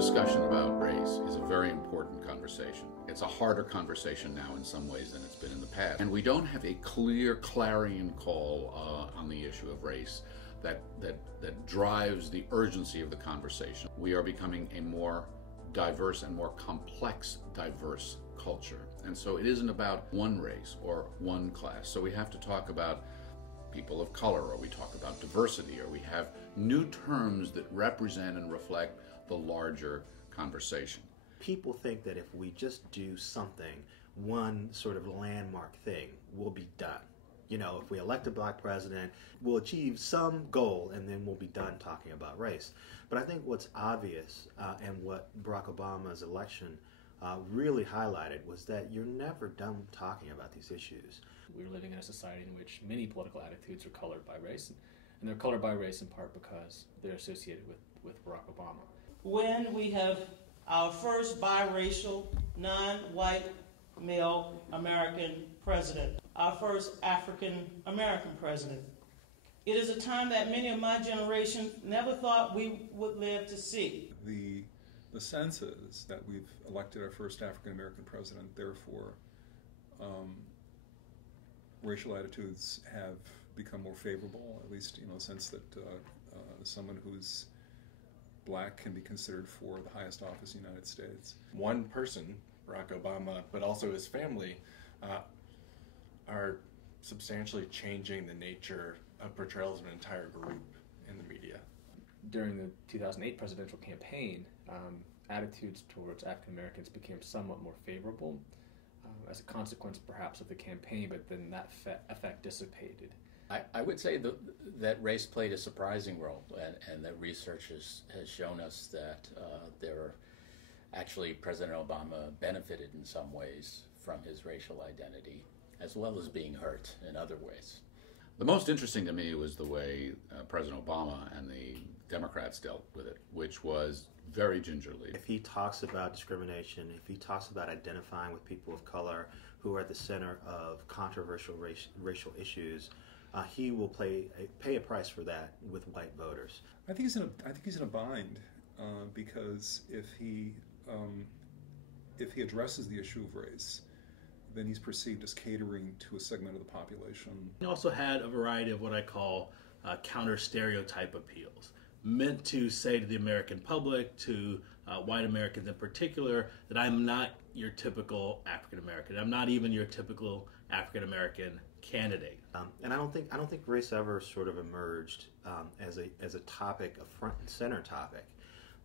discussion about race is a very important conversation. It's a harder conversation now in some ways than it's been in the past. And we don't have a clear clarion call on the issue of race that drives the urgency of the conversation. We are becoming a more diverse and more complex, diverse culture. And so it isn't about one race or one class. So we have to talk about people of color, or we talk about diversity, or we have new terms that represent and reflect the larger conversation. People think that if we just do something, one sort of landmark thing, we'll be done. You know, if we elect a black president, we'll achieve some goal and then we'll be done talking about race. But I think what's obvious and what Barack Obama's election really highlighted was that you're never done talking about these issues. We're living in a society in which many political attitudes are colored by race, and they're colored by race in part because they're associated with Barack Obama. When we have our first biracial, non-white male American president, our first African American president, it is a time that many of my generation never thought we would live to see. The sense is that we've elected our first African American president, therefore racial attitudes have become more favorable, at least in the sense that someone who's black can be considered for the highest office in the United States. One person, Barack Obama, but also his family, are substantially changing the nature of portrayals of an entire group in the media. During the 2008 presidential campaign, attitudes towards African Americans became somewhat more favorable as a consequence perhaps of the campaign, but then that effect dissipated. I would say that race played a surprising role, and that research has shown us that actually President Obama benefited in some ways from his racial identity, as well as being hurt in other ways. The most interesting to me was the way President Obama and the Democrats dealt with it, which was very gingerly. If he talks about discrimination, if he talks about identifying with people of color who are at the center of controversial racial issues, he will pay a price for that with white voters. I think he's in a bind because if he addresses the issue of race, then he's perceived as catering to a segment of the population. He also had a variety of what I call counter-stereotype appeals, meant to say to the American public, to white Americans in particular, that I'm not your typical African American. I'm not even your typical African American candidate. And I don't think race ever sort of emerged as a topic, a front and center topic.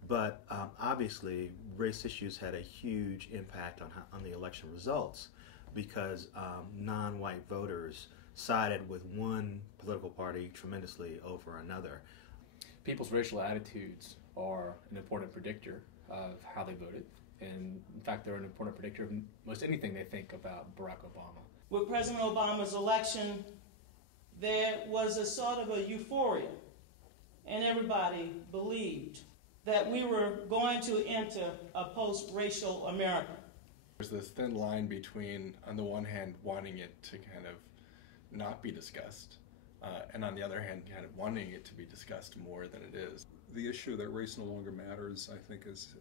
But obviously, race issues had a huge impact on the election results, because non-white voters sided with one political party tremendously over another. People's racial attitudes are an important predictor of how they voted, and in fact they're an important predictor of most anything they think about Barack Obama. With President Obama's election, there was a sort of a euphoria, and everybody believed that we were going to enter a post-racial America. There's this thin line between, on the one hand, wanting it to kind of not be discussed, and on the other hand, kind of wanting it to be discussed more than it is. The issue that race no longer matters, I think, is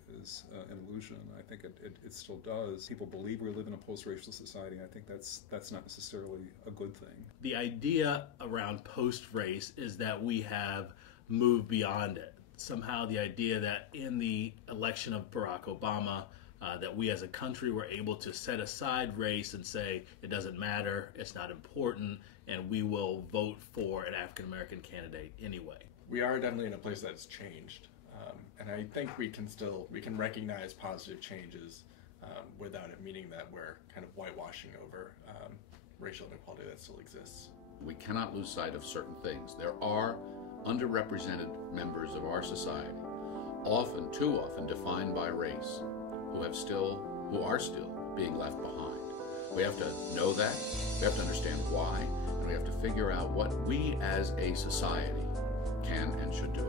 an illusion. I think it still does. People believe we live in a post-racial society. I think that's not necessarily a good thing. The idea around post-race is that we have moved beyond it. Somehow the idea that in the election of Barack Obama, that we as a country were able to set aside race and say it doesn't matter, it's not important, and we will vote for an African American candidate anyway. We are definitely in a place that's changed, and I think we can recognize positive changes without it meaning that we're kind of whitewashing over racial inequality that still exists. We cannot lose sight of certain things. There are underrepresented members of our society, often, too often, defined by race, who are still being left behind. We have to know that, we have to understand why, and we have to figure out what we as a society can and should do